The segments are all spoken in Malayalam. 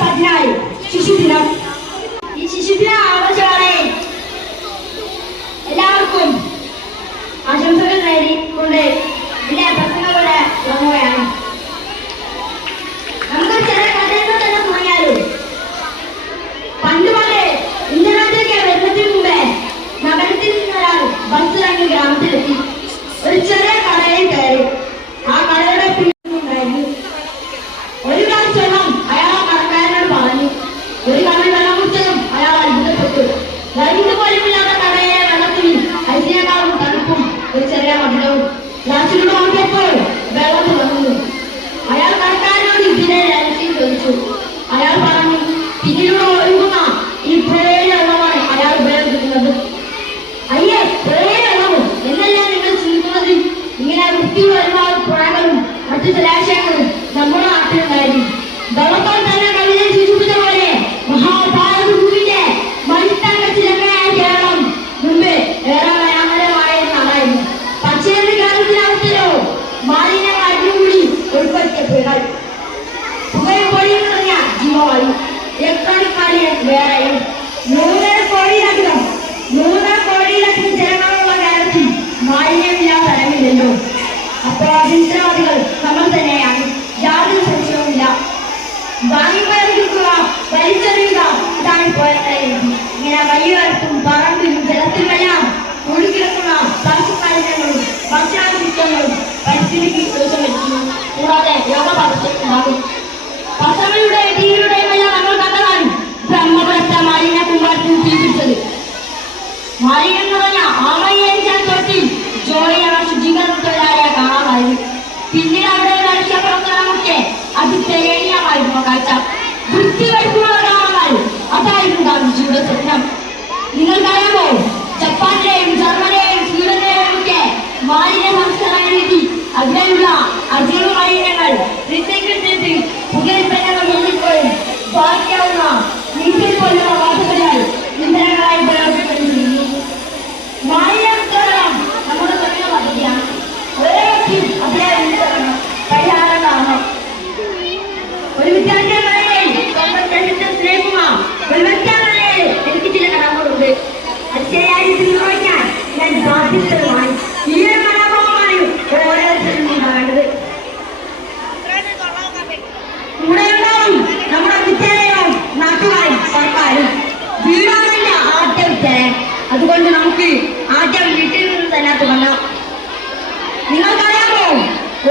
साधना आहे. शिशुदिन people. They want to திராவிடர்கள் നിങ്ങൾക്കറിയാമോ ജപ്പാനിലെയും ജർമ്മനിലെയും സ്വീഡനിലെയും ഒക്കെ മാലിന്യ സംസ്കരണ രീതി അഗ്രഹമുള്ള അജീവ മാലിന്യങ്ങൾ അതുകൊണ്ട് നമുക്ക് ആദ്യം വീട്ടിൽ നിന്ന് തന്നെ തുടങ്ങാം. നിങ്ങൾക്കറിയാമോ?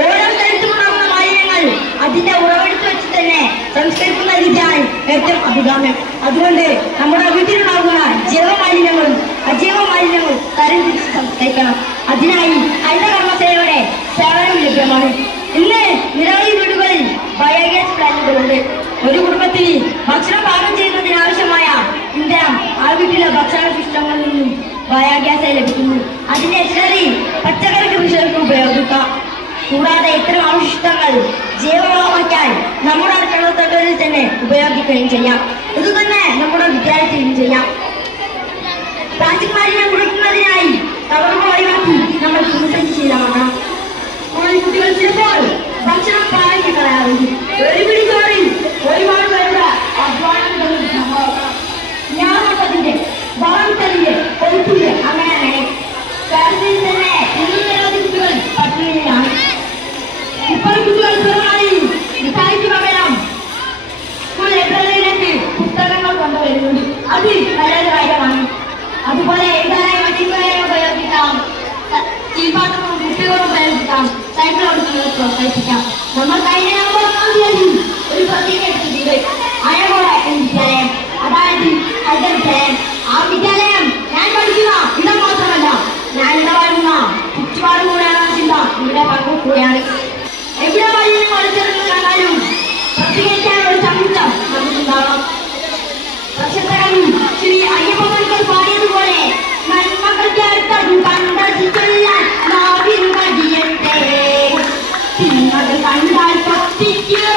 ഓരോ സ്ഥലത്തും ഉണ്ടാകുന്ന മാലിന്യങ്ങൾ അതിന്റെ ഉറവെടുത്ത് വെച്ച് തന്നെ സംസ്കരിക്കുന്ന രീതിയാണ് ഏറ്റവും അഭികാമ്യം. അതുകൊണ്ട് നമ്മുടെ വീട്ടിലുണ്ടാകുന്ന ജൈവമാലിന്യങ്ങളും അജൈവ മാലിന്യങ്ങളും തരം തിരിച്ച് സംസ്കരിക്കണം. അതിനായി ഹരിതകർമ്മസേനയുടെ സേവനം ലഭ്യമാണ്. കാറ്റിന്റെ എണ്ണലിയും പച്ചക്കറി കൃഷികൾക്ക് ഉപയോഗിക്കാം കൂടാതെ ഇത്തരം അവശിഷ്ടങ്ങൾ ജൈവവളമാക്കാൻ നമ്മുടെ അടുക്കളത്തോട്ടത്തിൽ തന്നെ ഉപയോഗിക്കുകയും ചെയ്യാം. ഇത് തന്നെ നമ്മുടെ വിദ്യാലയത്തിലും ചെയ്യാം. പ്ലാസ്റ്റിക് മാലിന്യം കുറയ്ക്കുന്നതിനായി Das ist ein Teil von